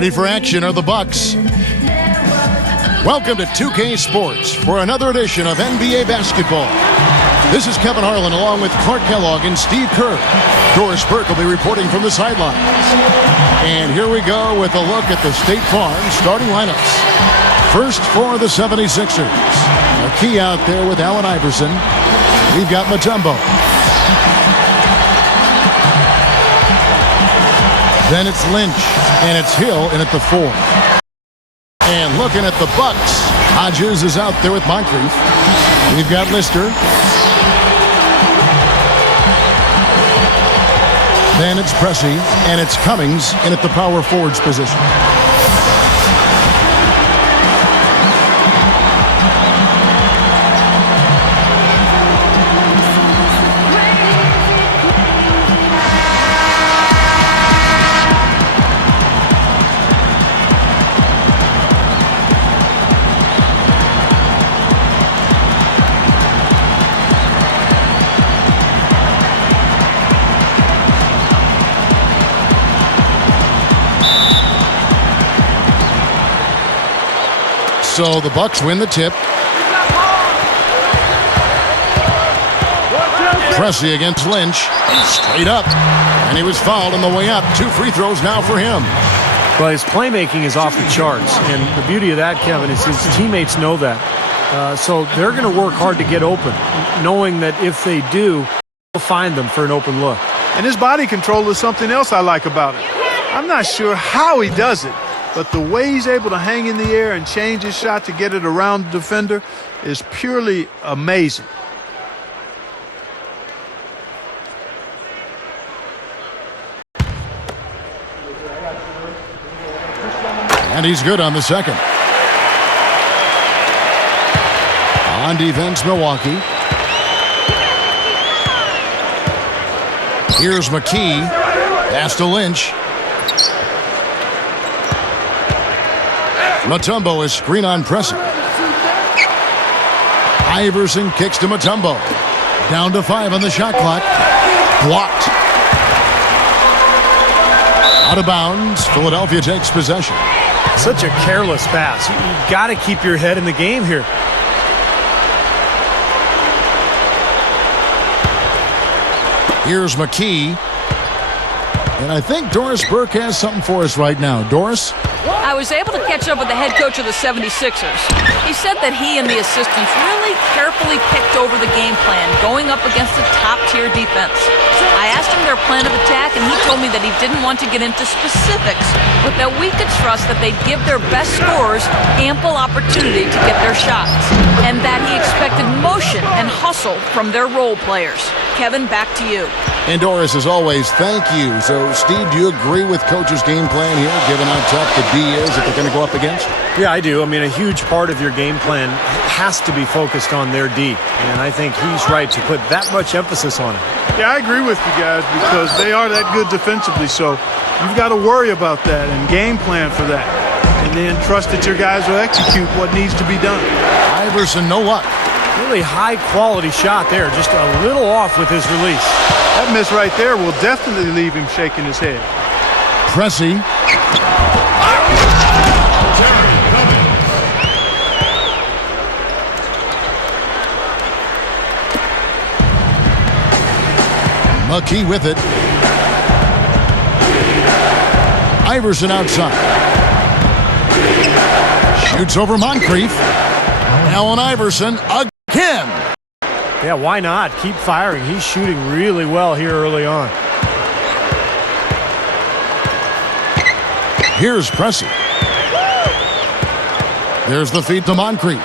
Ready for action are the Bucks. Welcome to 2K Sports for another edition of NBA basketball. This is Kevin Harlan along with Clark Kellogg and Steve Kerr. Doris Burke will be reporting from the sidelines. And here we go with a look at the State Farm starting lineups. First for the 76ers. A key out there with Allen Iverson. We've got Mutombo. Then it's Lynch, and it's Hill in at the 4. And looking at the Bucks, Hodges is out there with Moncrief. We've got Lister. Then it's Pressey, and it's Cummings in at the power forwards position. So the Bucks win the tip. Pressey against Lynch. Straight up. And he was fouled on the way up. 2 free throws now for him. Well, his playmaking is off the charts. And the beauty of that, Kevin, is his teammates know that. So they're going to work hard to get open, knowing that if they do, they'll find them for an open look. And his body control is something else I like about it. I'm not sure how he does it, but the way he's able to hang in the air and change his shot to get it around the defender is purely amazing. And he's good on the second. On defense, Milwaukee. Here's McKee. Pass to Lynch. Mutombo is screen on Pressey. Iverson kicks to Mutombo. Down to 5 on the shot clock. Blocked. Out of bounds. Philadelphia takes possession. Such a careless pass. You've got to keep your head in the game here. Here's McKee. And I think Doris Burke has something for us right now. Doris? I was able to catch up with the head coach of the 76ers. He said that he and the assistants really carefully picked over the game plan going up against a top-tier defense. I asked him their plan of attack, and he told me that he didn't want to get into specifics, but that we could trust that they'd give their best scorers ample opportunity to get their shots, and that he expected motion and hustle from their role players. Kevin, back to you. And Doris, as always, thank you. So, Steve, do you agree with Coach's game plan here, given how tough the D is that they're going to go up against? Yeah, I do. I mean, a huge part of your game plan has to be focused on their D. And I think he's right to put that much emphasis on it. Yeah, I agree with you guys because they are that good defensively. So you've got to worry about that and game plan for that. And then trust that your guys will execute what needs to be done. Iverson, no luck. Really high-quality shot there. Just a little off with his release. That miss right there will definitely leave him shaking his head. Pressey. McKee with it. Iverson outside. Shoots over Moncrief. Allen Iverson again. Yeah, why not? Keep firing. He's shooting really well here early on. Here's Pressey. There's the feed to Moncrief.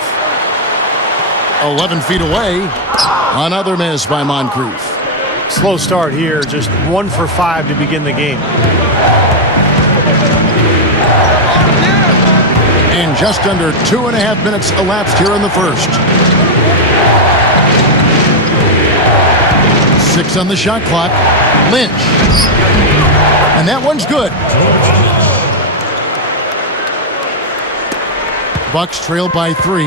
11 feet away. Another miss by Moncrief. Slow start here, just 1 for 5 to begin the game. And just under 2.5 minutes elapsed here in the first. 6 on the shot clock. Lynch. And that one's good. Bucks trail by 3.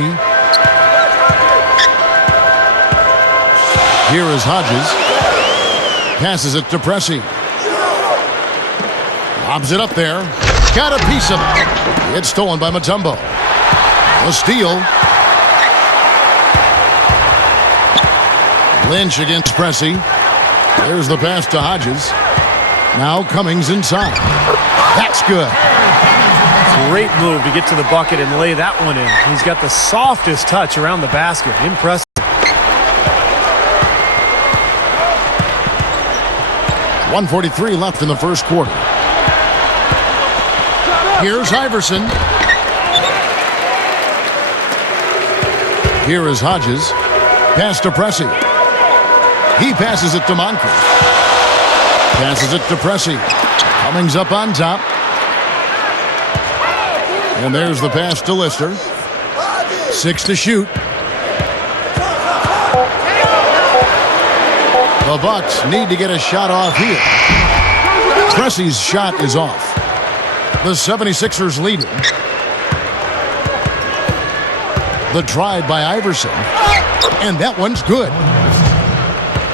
Here is Hodges. Passes it to Pressey. Lobs it up there. got a piece of it. It's stolen by Mutombo. A steal. Lynch against Pressey. There's the pass to Hodges. Now Cummings inside. That's good. Great move to get to the bucket and lay that one in. He's got the softest touch around the basket. Impressive. .143 left in the first quarter. Here's Iverson. Here is Hodges. Pass to Pressey. He passes it to Moncrief. Passes it to Pressey. Cummings up on top. And there's the pass to Lister. 6 to shoot. The Bucks need to get a shot off here. Pressey's shot is off. The 76ers lead it. The drive by Iverson. And that one's good.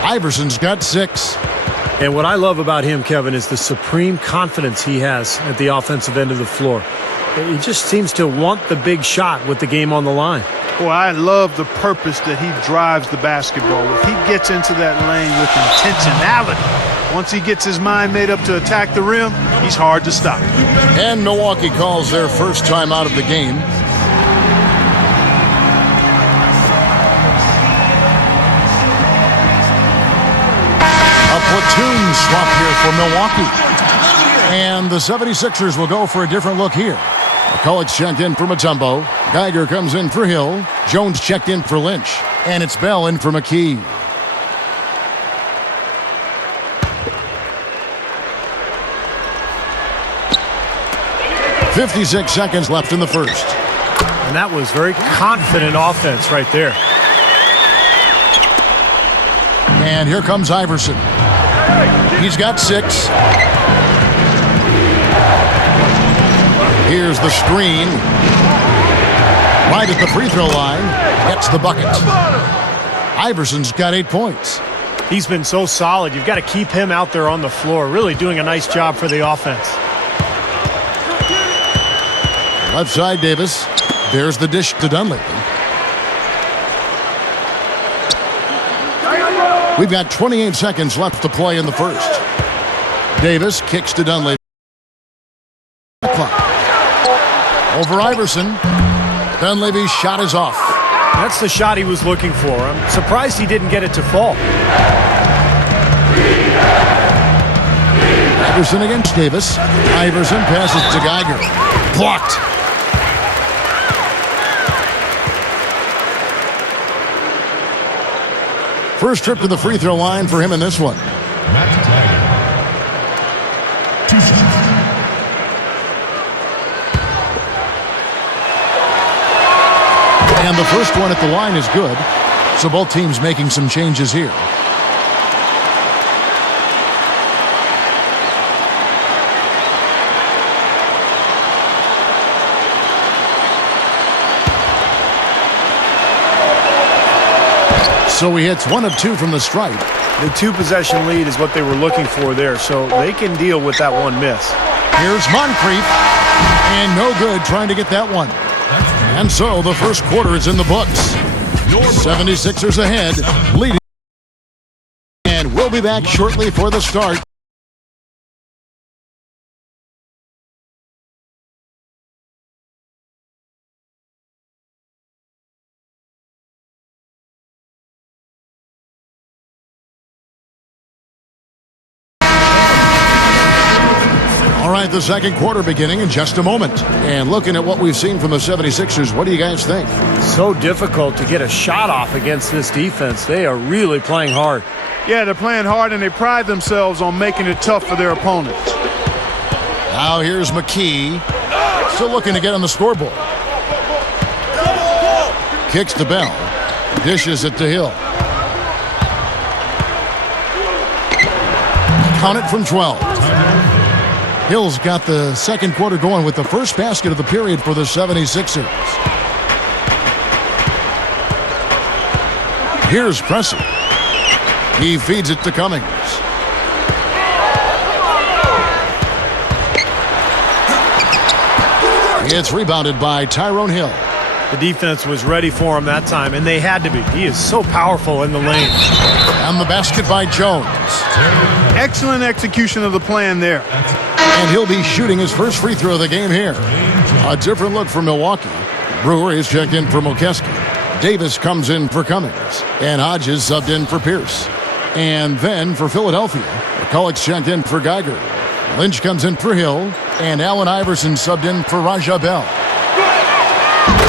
Iverson's got 6. And what I love about him, Kevin, is the supreme confidence he has at the offensive end of the floor. He just seems to want the big shot with the game on the line. Boy, I love the purpose that he drives the basketball with. He gets into that lane with intentionality. Once he gets his mind made up to attack the rim, he's hard to stop. And Milwaukee calls their first time out of the game. A platoon swap here for Milwaukee. And the 76ers will go for a different look here. McCulloch's checked in for Mutombo. Geiger comes in for Hill. Jones checked in for Lynch. And it's Bell in for McKee. .56 seconds left in the first. And that was very confident offense right there. And here comes Iverson. He's got 6. Here's the screen. Right at the free throw line. Gets the bucket. Iverson's got 8 points. He's been so solid. You've got to keep him out there on the floor. Really doing a nice job for the offense. Left side, Davis. There's the dish to Dunleavy. We've got 28 seconds left to play in the first. Davis kicks to Dunleavy. Over Iverson. Dunleavy's shot is off. That's the shot he was looking for. I'm surprised he didn't get it to fall. Iverson against Davis. Iverson passes to Geiger. Blocked. First trip to the free throw line for him in this one. And the first one at the line is good. So both teams making some changes here. So he hits 1 of 2 from the stripe. The 2-possession lead is what they were looking for there, so they can deal with that one miss. Here's Moncrief. And no good trying to get that one. And so the first quarter is in the books. 76ers ahead, leading. And we'll be back shortly for the start. All right, the second quarter beginning in just a moment. And looking at what we've seen from the 76ers, what do you guys think? So difficult to get a shot off against this defense. They are really playing hard. Yeah, they're playing hard, and they pride themselves on making it tough for their opponents. Now here's McKee. Still looking to get on the scoreboard. Kicks to Bell. Dishes it to Hill. Count it from 12. Hill's got the second quarter going with the first basket of the period for the 76ers. Here's Pressey. He feeds it to Cummings. It's rebounded by Tyrone Hill. The defense was ready for him that time, and they had to be. He is so powerful in the lane. And the basket by Jones. Excellent execution of the plan there. And he'll be shooting his first free throw of the game here. A different look for Milwaukee. Brewer is checked in for Mokeski. Davis comes in for Cummings. And Hodges subbed in for Pierce. And then for Philadelphia, McCulloch's checked in for Geiger. Lynch comes in for Hill. And Allen Iverson subbed in for Raja Bell.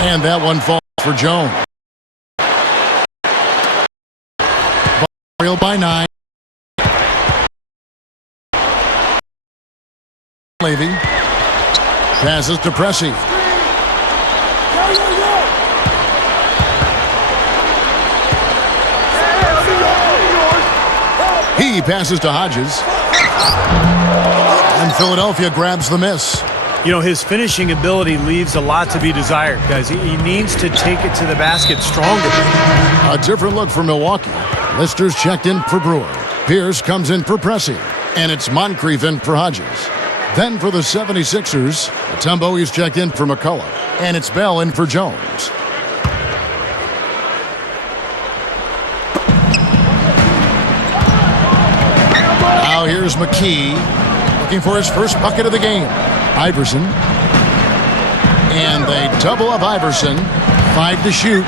And that one falls for Jones. Trailed by 9. Levy passes to Pressey. He passes to Hodges. And Philadelphia grabs the miss. You know, his finishing ability leaves a lot to be desired, guys. He needs to take it to the basket stronger. A different look for Milwaukee. Lister's checked in for Brewer. Pierce comes in for Pressey. And it's Moncrief in for Hodges. Then for the 76ers, Mutombo is checked in for McCulloch. And it's Bell in for Jones. Now here's McKee, looking for his first bucket of the game. Iverson. And they double up Iverson. 5 to shoot.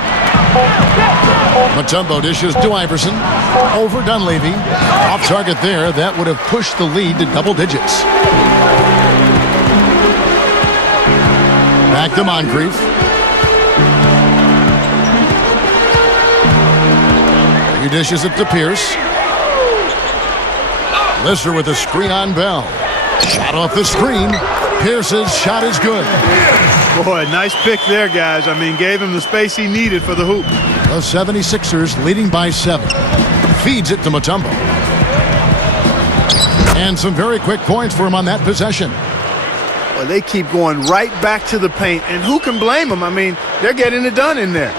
Mutombo dishes to Iverson. Over Dunleavy. Off target there. That would have pushed the lead to double digits. Back to Moncrief. He dishes it to Pierce. Lister with a screen on Bell. Shot off the screen. Pierce's shot is good. Boy, nice pick there, guys. I mean, gave him the space he needed for the hoop. The 76ers leading by 7. Feeds it to Mutombo. And some very quick points for him on that possession. Well, they keep going right back to the paint, and who can blame them? I mean, they're getting it done in there.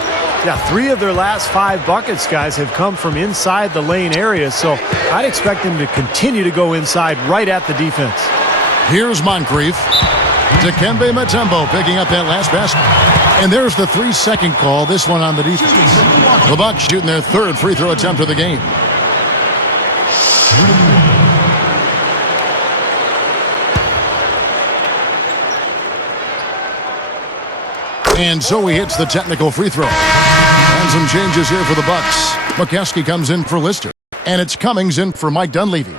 Yeah, 3 of their last 5 buckets, guys, have come from inside the lane area, so I'd expect them to continue to go inside right at the defense. Here's Moncrief. Dikembe Mutombo picking up that last basket. And there's the 3-second call, this one on the defense. The Bucks shooting their 3rd free throw attempt of the game. And so he hits the technical free throw. And some changes here for the Bucks. Mokeski comes in for Lister. And it's Cummings in for Mike Dunleavy.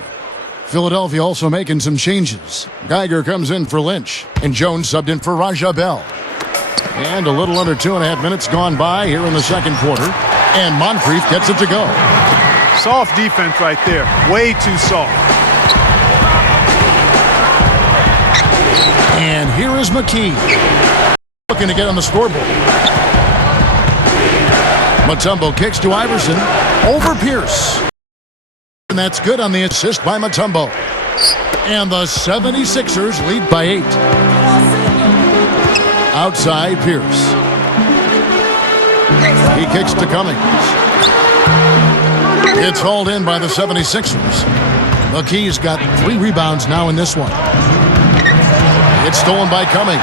Philadelphia also making some changes. Geiger comes in for Lynch. And Jones subbed in for Raja Bell. And a little under 2.5 minutes gone by here in the second quarter. And Moncrief gets it to go. Soft defense right there. Way too soft. And here is McKee. Looking to get on the scoreboard. Mutombo kicks to Iverson. Over Pierce. And that's good on the assist by Mutombo. And the 76ers lead by 8. Outside Pierce. He kicks to Cummings. It's hauled in by the 76ers. McKee's got 3 rebounds now in this one. It's stolen by Cummings.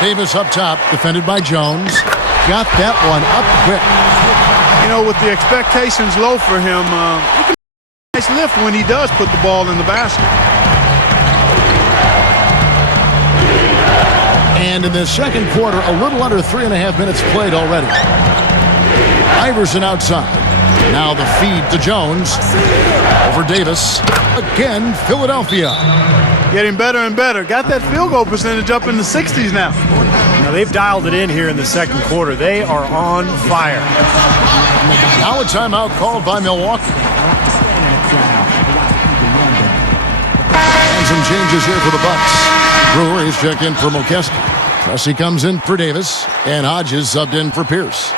Davis up top, defended by Jones. Got that one up quick. You know, with the expectations low for him, you can nice lift when he does put the ball in the basket. And in the second quarter, a little under 3.5 minutes played already. Iverson outside. Now the feed to Jones. Over Davis. Again, Philadelphia. Getting better and better. Got that field goal percentage up in the 60s now. Now they've dialed it in here in the second quarter. They are on fire. Now a timeout called by Milwaukee. And some changes here for the Bucks. Brewer is checked in for Mokeski. Pressey comes in for Davis. And Hodges subbed in for Pierce.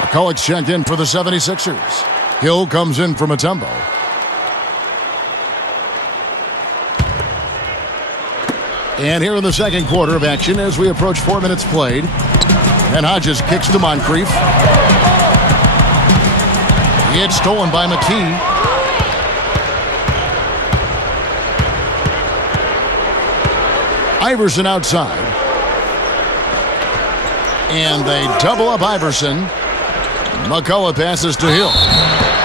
McCulloch's checked in for the 76ers. Hill comes in for Mutombo. And here in the second quarter of action as we approach 4 minutes played. And Hodges kicks to Moncrief. It's stolen by McKee. Iverson outside. And they double up Iverson. McCullough passes to Hill.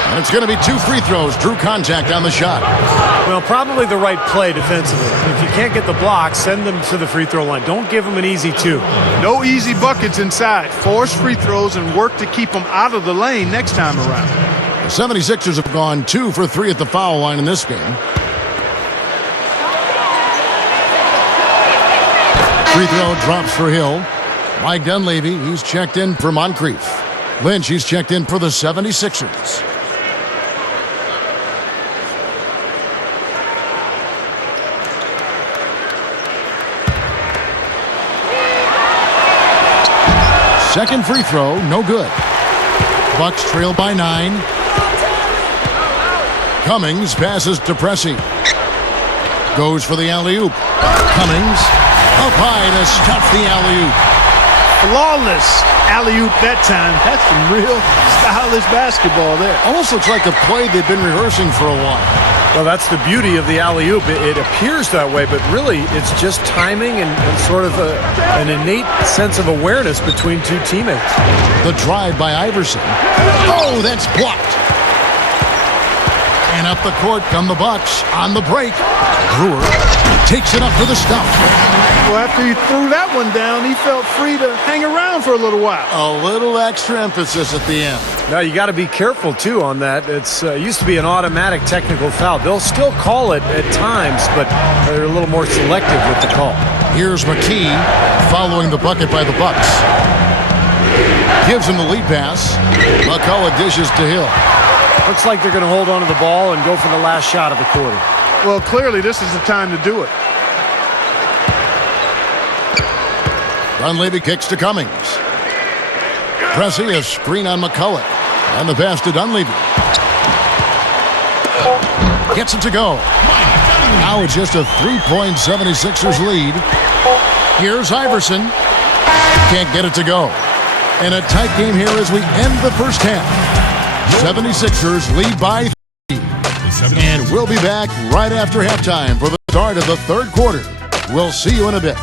And it's going to be 2 free throws. Drew contact on the shot. Well, probably the right play defensively. If you can't get the block, send them to the free throw line. Don't give them an easy 2. No easy buckets inside. Force free throws and work to keep them out of the lane next time around. The 76ers have gone 2 for 3 at the foul line in this game. Free throw drops for Hill. Mike Dunleavy, he's checked in for Moncrief. Lynch, he's checked in for the 76ers. Second free throw, no good. Bucks trail by 9. Cummings passes to Pressey. Goes for the alley-oop. Cummings up high to stuff the alley-oop. Flawless alley-oop that time. That's some real stylish basketball there. Almost looks like a play they've been rehearsing for a while. Well, that's the beauty of the alley-oop. It appears that way, but really it's just timing and sort of an innate sense of awareness between 2 teammates. The drive by Iverson. Oh, that's blocked. And up the court come the Bucks on the break. Brewer takes it up for the stuff. Well, after he threw that one down, he felt free to hang around for a little while. A little extra emphasis at the end. Now, you got to be careful, too, on that. It's used to be an automatic technical foul. They'll still call it at times, but they're a little more selective with the call. Here's McKee following the bucket by the Bucks. Gives him the lead pass. McCullough dishes to Hill. Looks like they're going to hold on to the ball and go for the last shot of the quarter. Well, clearly this is the time to do it. Dunleavy kicks to Cummings. Pressey, a screen on McCullough. And the pass to Dunleavy. Gets it to go. Now it's just a 3-point 76ers lead. Here's Iverson. Can't get it to go. And a tight game here as we end the first half. 76ers lead by 3. And we'll be back right after halftime for the start of the third quarter. We'll see you in a bit.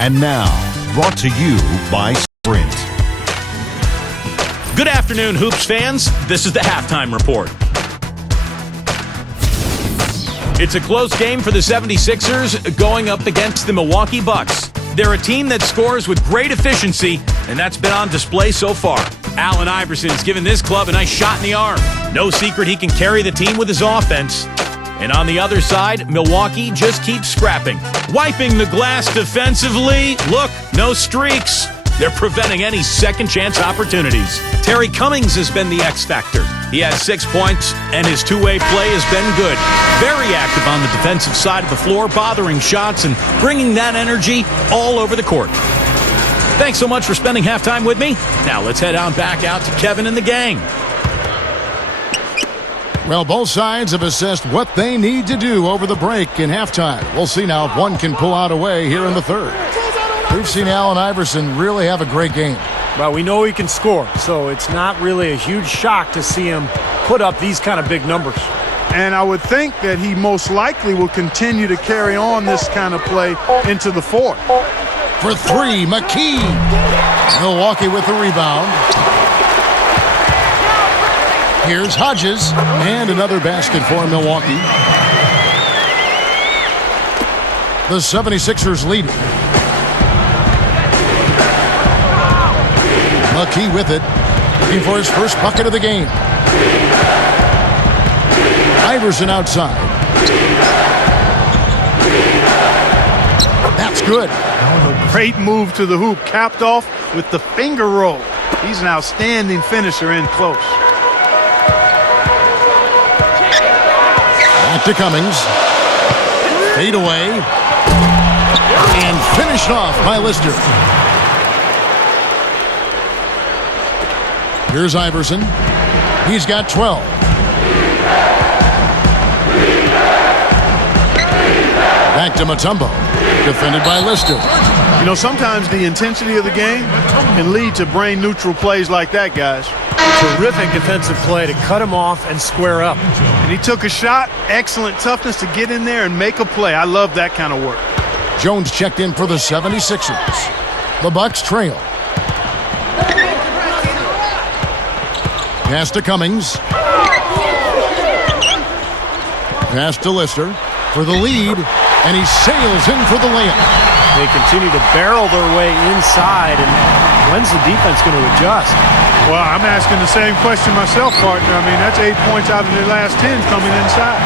And now, brought to you by Sprint. Good afternoon, Hoops fans. This is the halftime report. It's a close game for the 76ers going up against the Milwaukee Bucks. They're a team that scores with great efficiency, and that's been on display so far. Allen Iverson's given this club a nice shot in the arm. No secret he can carry the team with his offense. And on the other side, Milwaukee just keeps scrapping. Wiping the glass defensively. Look, no streaks. They're preventing any second-chance opportunities. Terry Cummings has been the X factor. He has 6 points, and his two-way play has been good. Very active on the defensive side of the floor, bothering shots and bringing that energy all over the court. Thanks so much for spending halftime with me. Now let's head on back out to Kevin and the gang. Well, both sides have assessed what they need to do over the break in halftime. We'll see now if one can pull out a way here in the third. We've seen Allen Iverson really have a great game. Well, we know he can score, so it's not really a huge shock to see him put up these kind of big numbers. And I would think that he most likely will continue to carry on this kind of play into the fourth. For 3, McKee. Milwaukee with the rebound. Here's Hodges, and another basket for Milwaukee. The 76ers lead. McKee with it, looking for his first bucket of the game. Iverson outside. That's good. A great move to the hoop, capped off with the finger roll. He's an outstanding finisher in close. Back to Cummings. Fade away. And finished off by Lister. Here's Iverson. He's got 12. Back to Mutombo. Defended by Lister. You know, sometimes the intensity of the game can lead to brain-neutral plays like that, guys. Terrific defensive play to cut him off and square up. And he took a shot. Excellent toughness to get in there and make a play. I love that kind of work. Jones checked in for the 76ers. The Bucks trail. Pass to Cummings. Pass to Lister for the lead, and he sails in for the layup. They continue to barrel their way inside, and when's the defense going to adjust? Well, I'm asking the same question myself, partner. I mean, that's 8 points out of their last 10 coming inside.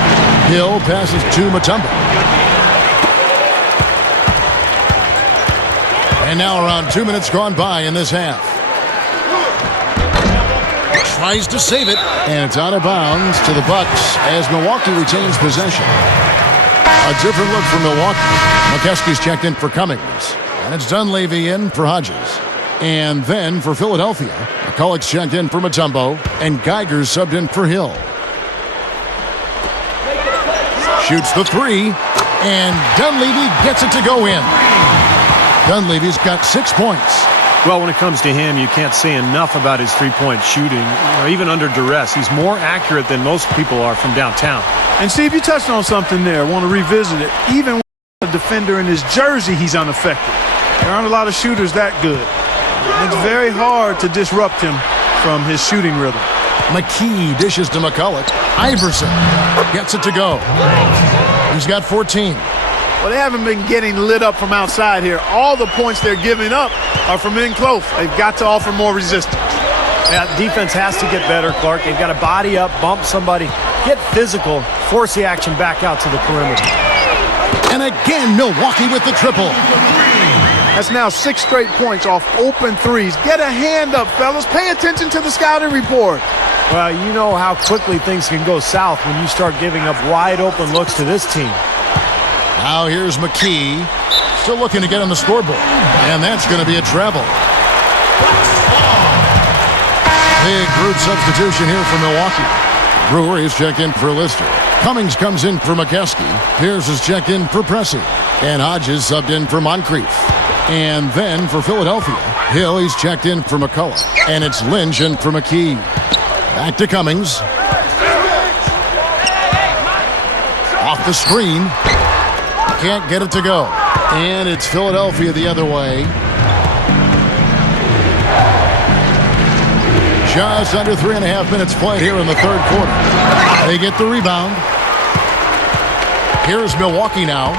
Hill passes to Mutombo. And now around 2 minutes gone by in this half. Tries to save it, and it's out of bounds to the Bucks as Milwaukee retains possession. A different look for Milwaukee. McKeskey's checked in for Cummings, and it's Dunleavy in for Hodges. And then for Philadelphia, McCulloch's checked in for Mutombo, and Geiger's subbed in for Hill. Shoots the three, and Dunleavy gets it to go in. Dunleavy's got 6 points. Well, when it comes to him, you can't say enough about his three-point shooting. Even under duress, he's more accurate than most people are from downtown. And Steve, you touched on something there. I want to revisit it. Even with a defender in his jersey, he's unaffected. There aren't a lot of shooters that good. It's very hard to disrupt him from his shooting rhythm. McKee dishes to McCulloch. Iverson gets it to go. He's got 14. Well, they haven't been getting lit up from outside here. All the points they're giving up are from in close. They've got to offer more resistance. Yeah, defense has to get better, Clark. They've got to body up, bump somebody, get physical, force the action back out to the perimeter. And again, Milwaukee with the triple. That's now 6 straight points off open threes. Get a hand up, fellas. Pay attention to the scouting report. Well, you know how quickly things can go south when you start giving up wide open looks to this team. Now here's McKee, still looking to get on the scoreboard. And that's going to be a travel. Big group substitution here for Milwaukee. Brewer is checked in for Lister. Cummings comes in for McKeskey. Pierce is checked in for Pressey. And Hodges subbed in for Moncrief. And then for Philadelphia, Hill, he's checked in for McCulloch. And it's Lynch in for McKee. Back to Cummings. Off the screen. Can't get it to go. And it's Philadelphia the other way. Just under 3.5 minutes played here in the third quarter. They get the rebound. Here's Milwaukee now.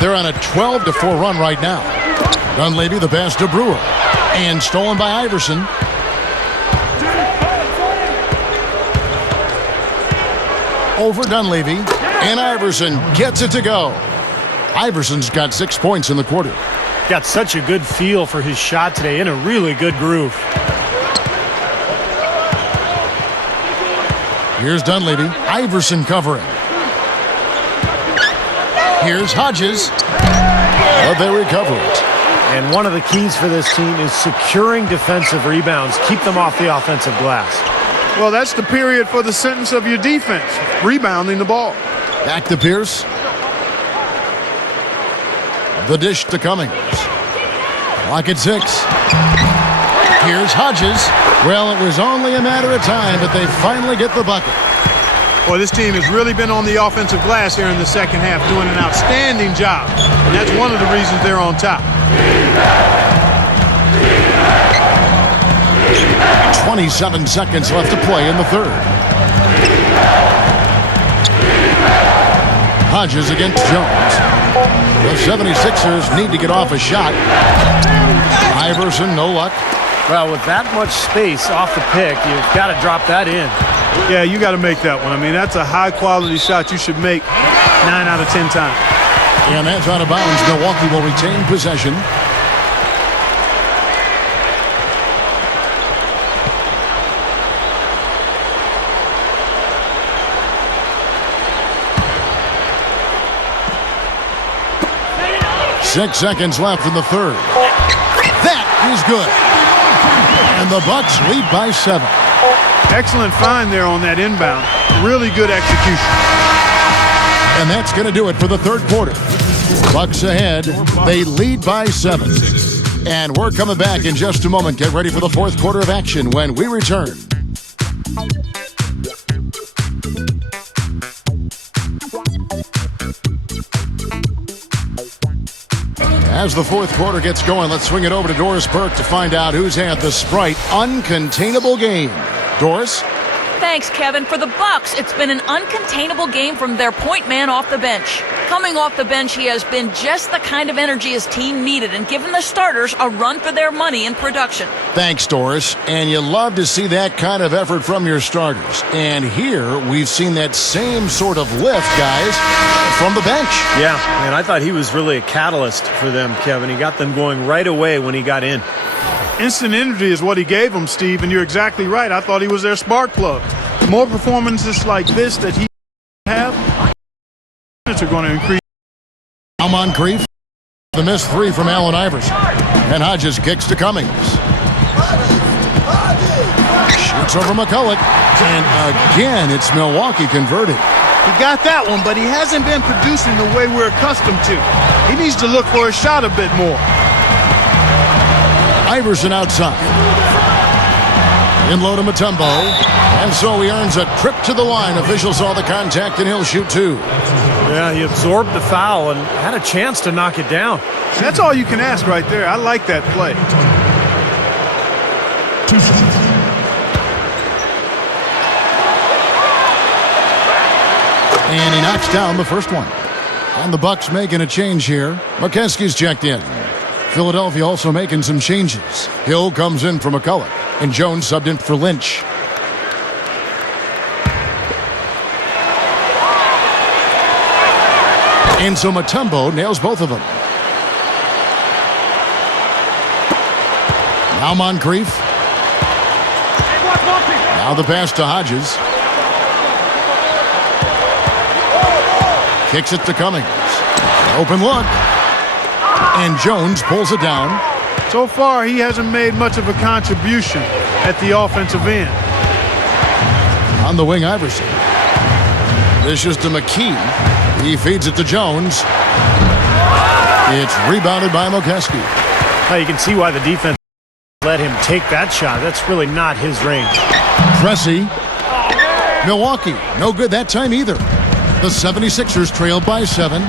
They're on a 12-4 run right now. Dunleavy the pass to Brewer. And stolen by Iverson. Over Dunleavy. And Iverson gets it to go. Iverson's got 6 points in the quarter. Got such a good feel for his shot today, in a really good groove. Here's Dunleavy. Iverson covering. Here's Hodges. But they recover it. And one of the keys for this team is securing defensive rebounds. Keep them off the offensive glass. Well, that's the period for the sentence of your defense, rebounding the ball. Back to Pierce. The dish to Cummings. Clock at 6. Here's Hodges. Well, it was only a matter of time, but they finally get the bucket. Boy, this team has really been on the offensive glass here in the second half, doing an outstanding job. And that's one of the reasons they're on top. 27 seconds left to play in the third. Hodges against Jones. The 76ers need to get off a shot. Iverson, no luck. Well, with that much space off the pick, you've got to drop that in. Yeah, you got to make that one. I mean, that's a high-quality shot you should make 9 out of 10 times. And that's out of bounds. Milwaukee will retain possession. Six seconds left in the third. That is good. And the Bucks lead by 7. Excellent find there on that inbound. Really good execution. And that's going to do it for the third quarter. Bucks ahead. They lead by 7. And we're coming back in just a moment. Get ready for the fourth quarter of action when we return. As the fourth quarter gets going, let's swing it over to Doris Burke to find out who's had the Sprite uncontainable game. Doris? Thanks, Kevin. For the Bucks, it's been an uncontainable game from their point man off the bench. Coming off the bench, he has been just the kind of energy his team needed and given the starters a run for their money in production. Thanks, Doris. And you love to see that kind of effort from your starters. And here, we've seen that same sort of lift, guys, from the bench. Yeah, man, I thought he was really a catalyst for them, Kevin. He got them going right away when he got in. Instant energy is what he gave them, Steve, and you're exactly right. I thought he was their spark plug. More performances like this that he have are going to increase. Now Moncrief, the missed three from Allen Iverson. And Hodges kicks to Cummings. Shoots over McCulloch. And again, it's Milwaukee converted. He got that one, but he hasn't been producing the way we're accustomed to. He needs to look for a shot a bit more. Iverson outside. In low to Mutombo. And so he earns a trip to the line. Officials saw the contact, and he'll shoot two. Yeah, he absorbed the foul and had a chance to knock it down. That's all you can ask right there. I like that play. And he knocks down the first one. And the Bucks making a change here. McKeskey's checked in. Philadelphia also making some changes. Hill comes in for McCulloch, and Jones subbed in for Lynch. And so Mutombo nails both of them. Now Moncrief. Now the pass to Hodges. Kicks it to Cummings. Open look. And Jones pulls it down. So far, he hasn't made much of a contribution at the offensive end. On the wing, Iverson. This is to McKee. He feeds it to Jones. It's rebounded by McKeskey. Now you can see why the defense let him take that shot. That's really not his range. Pressey. Milwaukee, no good that time either. The 76ers trailed by 7.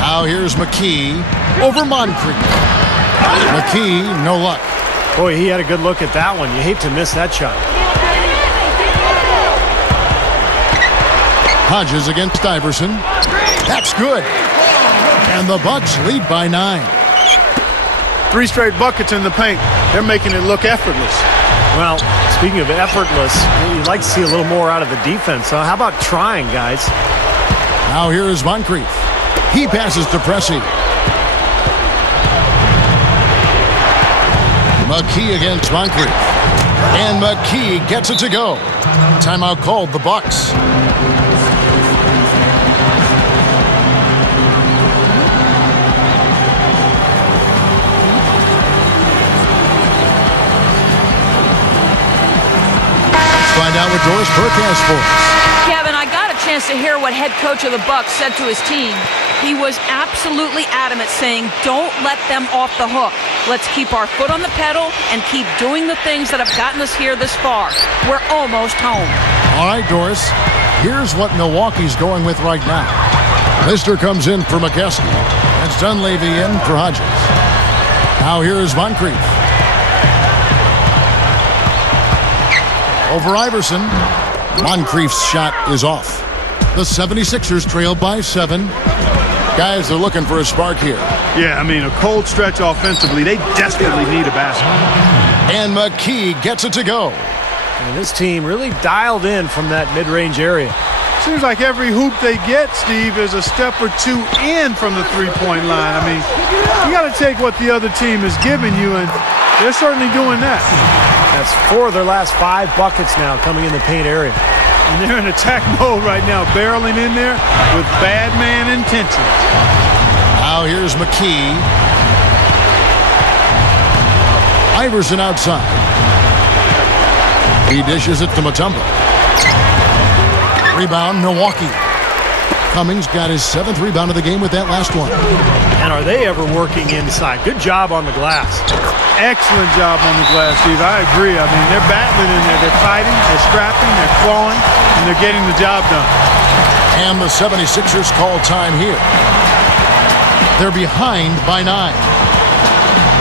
Now here's McKee over Moncrief. McKee, no luck. Boy, he had a good look at that one. You hate to miss that shot. Hodges against Iverson. That's good. And the Bucks lead by 9. 3 straight buckets in the paint. They're making it look effortless. Well, speaking of effortless, you'd like to see a little more out of the defense. How about trying, guys? Now here is Moncrief. He passes to Pressey. McKee against Moncrief. And McKee gets it to go. Timeout called the Bucks. Find out what Doris Burke has for us. Kevin, I got a chance to hear what head coach of the Bucks said to his team. He was absolutely adamant, saying, don't let them off the hook. Let's keep our foot on the pedal and keep doing the things that have gotten us here this far. We're almost home. All right, Doris. Here's what Milwaukee's going with right now. Lister comes in for McKeskey. That's Dunleavy in for Hodges. Now here is Moncrief. Over Iverson. Moncrief's shot is off. The 76ers trail by 7. Guys, they're looking for a spark here. Yeah, I mean, a cold stretch offensively. They desperately need a basket. And McKee gets it to go. And this team really dialed in from that mid-range area. Seems like every hoop they get, Steve, is a step or two in from the three-point line. I mean, you got to take what the other team is giving you, and they're certainly doing that. That's 4 of their last 5 buckets now coming in the paint area. And they're in attack mode right now, barreling in there with bad man intentions. Now here's McKee. Iverson outside. He dishes it to Mutombo. Rebound, Milwaukee. Cummings got his 7th rebound of the game with that last one. And are they ever working inside? Good job on the glass. Excellent job on the glass, Steve. I agree. I mean, they're battling in there. They're fighting, they're scrapping, they're clawing, and they're getting the job done. And the 76ers call time here. They're behind by 9.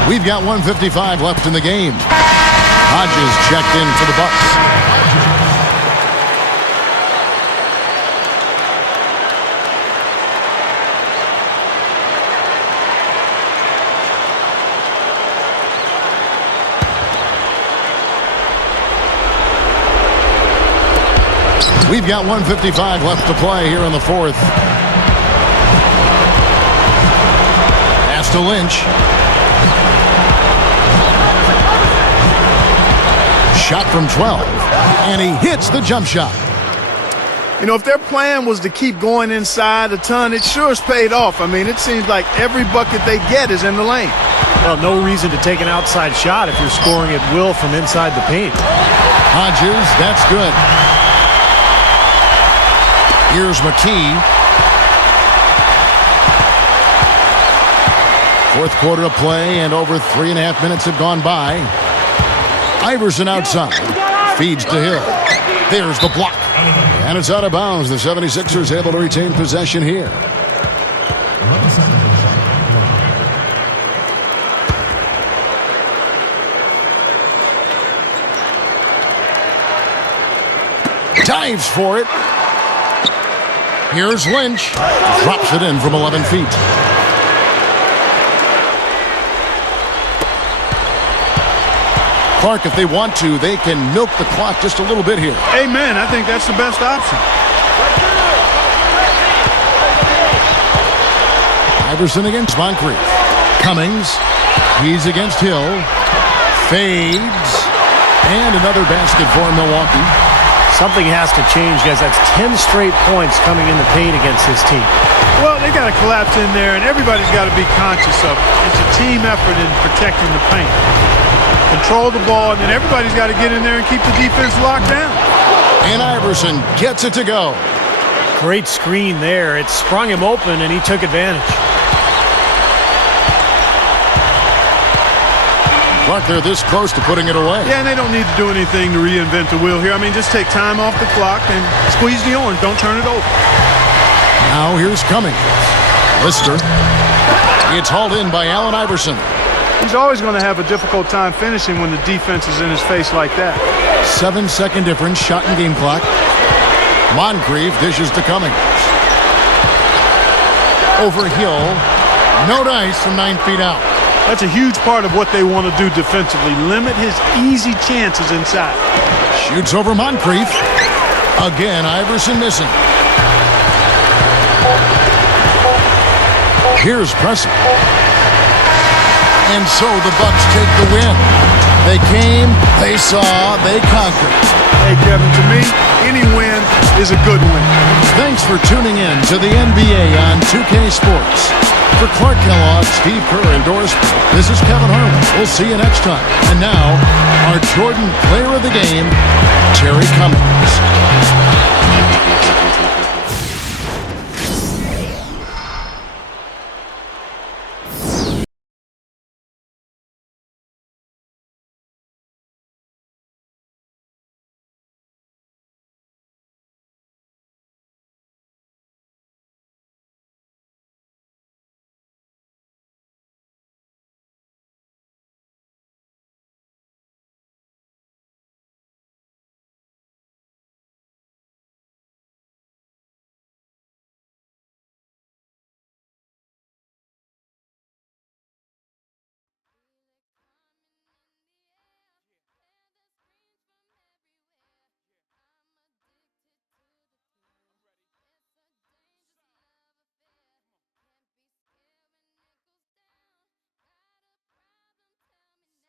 We've got 1:55 left in the game. Hodges checked in for the Bucks. We've got 1:55 left to play here in the 4th. Pass to Lynch. Shot from 12, and he hits the jump shot. You know, if their plan was to keep going inside a ton, it sure has paid off. I mean, it seems like every bucket they get is in the lane. Well, no reason to take an outside shot if you're scoring at will from inside the paint. Hodges, that's good. Here's McKee. 4th quarter of play, and over 3.5 minutes have gone by. Iverson outside. Feeds to Hill. There's the block. And it's out of bounds. The 76ers able to retain possession here. Dives for it. Here's Lynch. Drops it in from 11 feet. Clark, if they want to, they can milk the clock just a little bit here. Amen. I think that's the best option. Iverson against Moncrief. Cummings. He's against Hill. Fades. And another basket for Milwaukee. Something has to change, guys. That's 10 straight points coming in the paint against this team. Well, they got to collapse in there, and everybody's got to be conscious of it. It's a team effort in protecting the paint. Control the ball, and then everybody's got to get in there and keep the defense locked down. And Iverson gets it to go. Great screen there. It sprung him open, and he took advantage. Clark, they're this close to putting it away. Yeah, and they don't need to do anything to reinvent the wheel here. I mean, just take time off the clock and squeeze the orange. Don't turn it over. Now here's Cummings. Lister. It's hauled in by Allen Iverson. He's always going to have a difficult time finishing when the defense is in his face like that. 7-second difference, shot and game clock. Moncrief dishes to Cummings. Over Hill. No dice from 9 feet out. That's a huge part of what they want to do defensively. Limit his easy chances inside. Shoots over Moncrief. Again, Iverson missing. Here's Preston. And so the Bucks take the win. They came, they saw, they conquered. Hey, Kevin, to me, any win is a good win. Thanks for tuning in to the NBA on 2K Sports. For Clark Kellogg, Steve Kerr, and Doris, this is Kevin Harlan. We'll see you next time. And now, our Jordan player of the game, Terry Cummings.